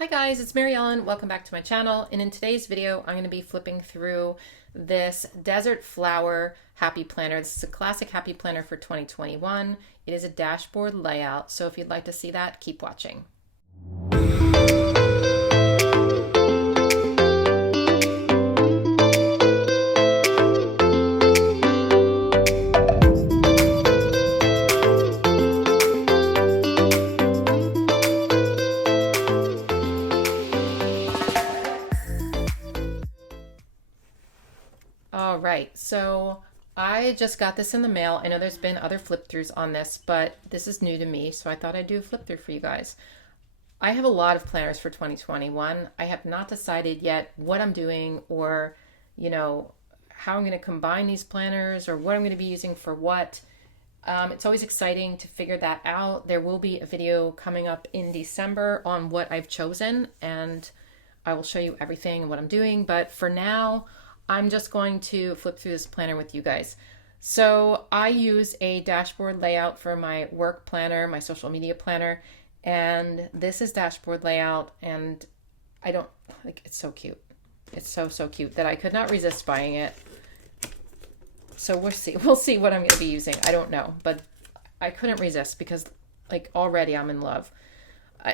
Hi guys, it's Mary Ellen. Welcome back to my channel. And in today's video, I'm going to be flipping through this Desert Flower Happy Planner. This is a classic Happy Planner for 2021. It is a dashboard layout, so if you'd like to see that, keep watching. All right, so I just got this in the mail. I know there's been other flip throughs on this, but this is new to me, so I thought I'd do a flip through for you guys. I have a lot of planners for 2021. I have not decided yet what I'm doing or, how I'm going to combine these planners or what I'm going to be using for what. It's always exciting to figure that out. There will be a video coming up in December on what I've chosen, and I will show you everything and what I'm doing. But for now, I'm just going to flip through this planner with you guys. So I use a dashboard layout for my work planner, my social media planner, and this is dashboard layout, and I don't like it's so cute. It's so cute that I could not resist buying it. So we'll see what I'm going to be using. I don't know, but I couldn't resist because like already I'm in love.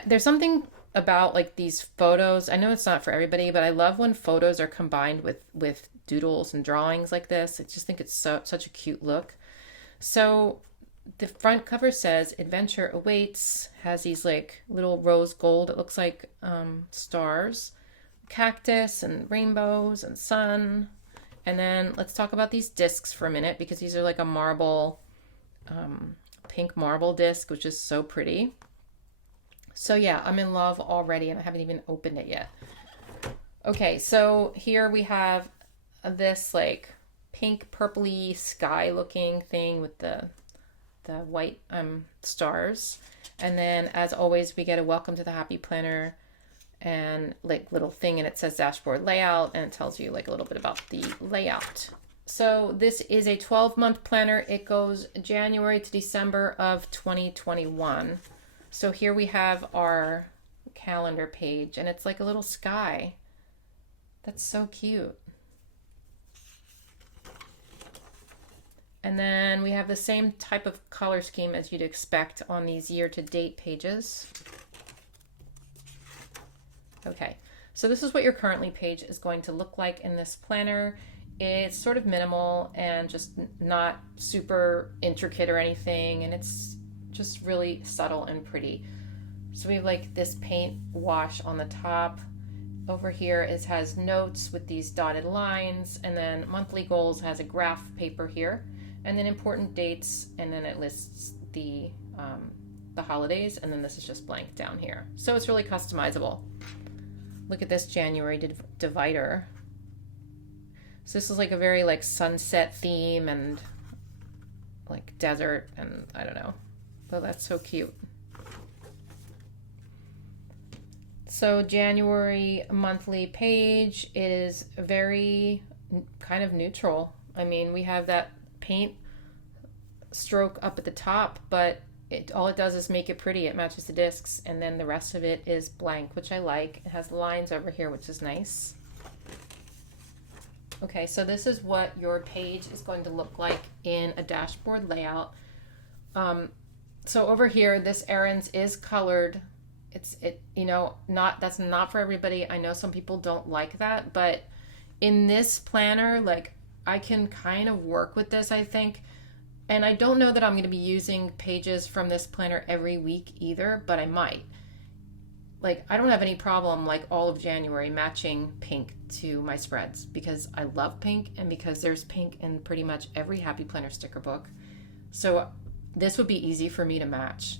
There's something about like these photos. I know it's not for everybody, but I love when photos are combined with doodles and drawings like this. I just think it's such a cute look. So the front cover says adventure awaits, has these like little rose gold, it looks like stars, cactus and rainbows and sun. And then let's talk about these discs for a minute, because these are like a marble, pink marble disc, which is so pretty. So yeah, I'm in love already, and I haven't even opened it yet. Okay, so here we have this like pink purpley sky looking thing with the white stars. And then as always, we get a welcome to the Happy Planner and like little thing, and it says dashboard layout, and it tells you like a little bit about the layout. So this is a 12-month planner. It goes January to December of 2021. So here we have our calendar page, and it's like a little sky. That's so cute. And then we have the same type of color scheme as you'd expect on these year-to-date pages. Okay, so this is what your currently page is going to look like in this planner. It's sort of minimal and just not super intricate or anything, and it's just really subtle and pretty. So we have like this paint wash on the top. Over here it has notes with these dotted lines, and then monthly goals has a graph paper here, and then important dates, and then it lists the holidays, and then this is just blank down here. So it's really customizable. Look at this January divider. So this is like a very like sunset theme and like desert, and I don't know. But that's so cute. So January monthly page is very kind of neutral. I mean, we have that paint stroke up at the top, but all it does is make it pretty. It matches the discs, and then the rest of it is blank, which I like. It has lines over here, which is nice. Okay, so this is what your page is going to look like in a dashboard layout. So over here, this errands is colored. That's not for everybody. I know some people don't like that, but in this planner, like I can kind of work with this, I think. And I don't know that I'm going to be using pages from this planner every week either, but I might. Like, I don't have any problem like all of January matching pink to my spreads, because I love pink and because there's pink in pretty much every Happy Planner sticker book. So this would be easy for me to match.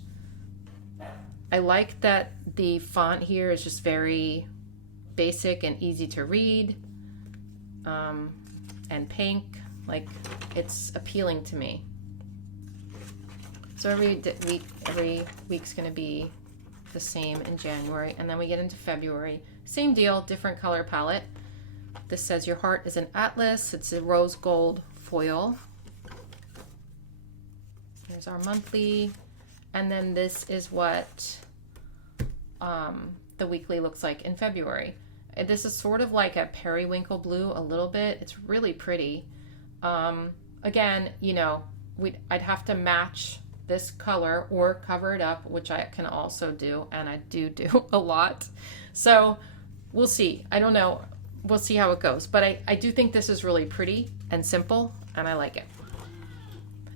I like that the font here is just very basic and easy to read, and pink, like it's appealing to me. So every week's going to be the same in January, and then we get into February. Same deal, different color palette. This says your heart is an atlas. It's a rose gold foil. Here's our monthly, and then this is what the weekly looks like in February. This is sort of like a periwinkle blue a little bit. It's really pretty. Again, you know, I'd have to match this color or cover it up, which I can also do, and I do a lot. So we'll see. I don't know. We'll see how it goes. But I do think this is really pretty and simple, and I like it.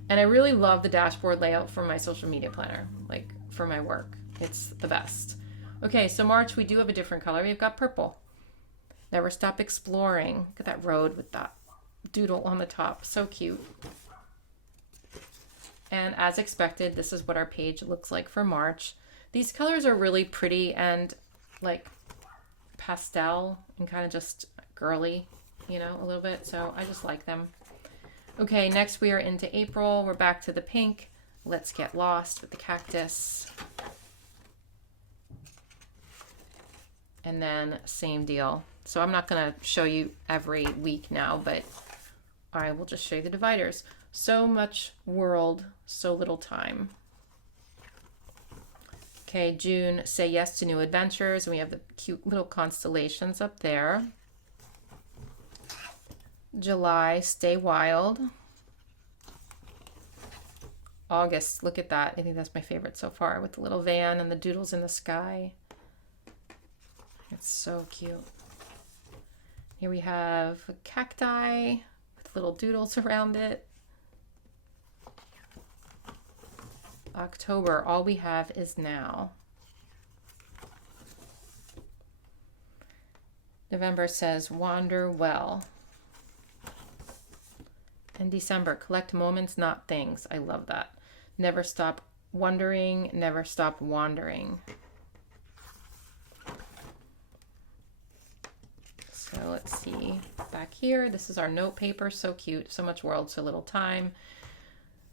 And I really love the dashboard layout for my social media planner, like for my work. It's the best. Okay, so March, we do have a different color. We've got purple. Never Stop Exploring. Look at that road with that doodle on the top. So cute. And as expected, this is what our page looks like for March. These colors are really pretty and like pastel and kind of just girly, you know, a little bit. So I just like them. Okay, next we are into April. We're back to the pink. Let's Get Lost with the cactus. And then same deal. So I'm not going to show you every week now, but I will just show you the dividers. So much world, so little time. Okay, June, Say Yes to New Adventures. And we have the cute little constellations up there. July, Stay Wild. August, look at that. I think that's my favorite so far with the little van and the doodles in the sky. It's so cute. Here we have a cacti with little doodles around it. October, All We Have Is Now. November says Wander Well. And December, Collect Moments, Not Things. I love that. Never Stop Wondering, Never Stop Wandering. So let's see back here. This is our note paper. So cute. So much world, so little time.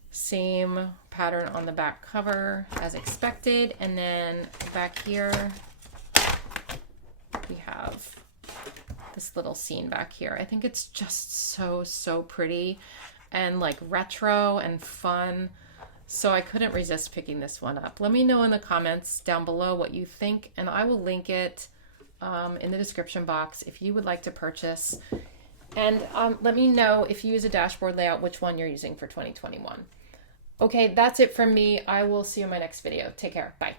Same pattern on the back cover as expected. And then back here, we have this little scene back here. I think it's just so pretty and like retro and fun. So I couldn't resist picking this one up. Let me know in the comments down below what you think, and I will link it in the description box if you would like to purchase. And let me know if you use a dashboard layout, which one you're using for 2021. Okay, that's it from me. I will see you in my next video. Take care. Bye.